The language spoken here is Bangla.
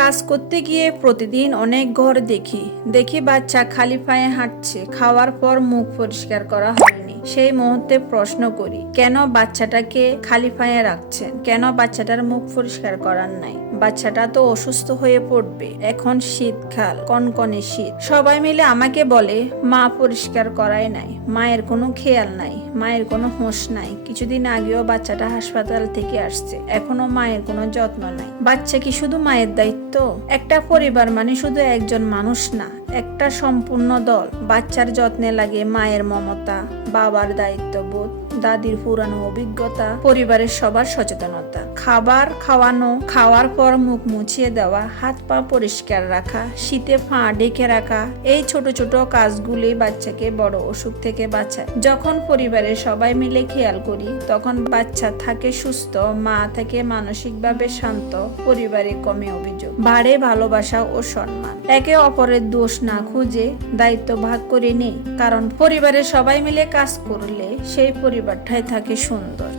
কাজ করতে গিয়ে প্রতিদিন অনেক ঘর দেখি বাচ্চা খালি পায়ে হাঁটছে, খাওয়ার পর মুখ পরিষ্কার করা হয়নি। সেই মুহূর্তে প্রশ্ন করি, কেন বাচ্চাটাকে খালি পায়ে রাখছেন? কেন বাচ্চাটার মুখ পরিষ্কার করার নাই? বাচ্চাটা তো অসুস্থ হয়ে পড়বে। এখন শীতকাল, কনকনে শীত। সবাই মিলে আমাকে বলে মা পরিষ্কার করাই নাই, মায়ের কোনো খেয়াল নাই, মায়ের কোনো হোশ নাই। কিছুদিন আগেও বাচ্চাটা হাসপাতাল থেকে আসছে, এখনো মায়ের কোনো যত্ন নাই। বাচ্চা কি শুধু মায়ের দায়িত্ব? একটা পরিবার মানে শুধু একজন মানুষ না, একটা সম্পূর্ণ দল। বাচ্চার যত্নে লাগে মায়ের মমতা, বাবার দায়িত্ববোধ, দাদির পুরানো অভিজ্ঞতা, পরিবারের সবার সচেতনতা। খাবার খাওয়ানো, খাওয়ার পর মুখ মুছিয়ে দেওয়া, হাত পা পরিষ্কার রাখা, শীতে পা ঢেকে রাখা, এই ছোট ছোট কাজগুলি বাচ্চাকে বড় অসুখ থেকে বাঁচায়। যখন পরিবারের সবাই মিলে খেয়াল করি, তখন বাচ্চা থাকে সুস্থ, মা থেকে মানসিকভাবে শান্ত, পরিবারে কমে অভিযোগ, বাড়ে ভালোবাসা ও সম্মান। একে অপরের দোষ না খুঁজে দায়িত্ব ভাগ করে নেই, কারণ পরিবারের সবাই মিলে কাজ করলে সেই পরিবারটাই থাকে সুন্দর।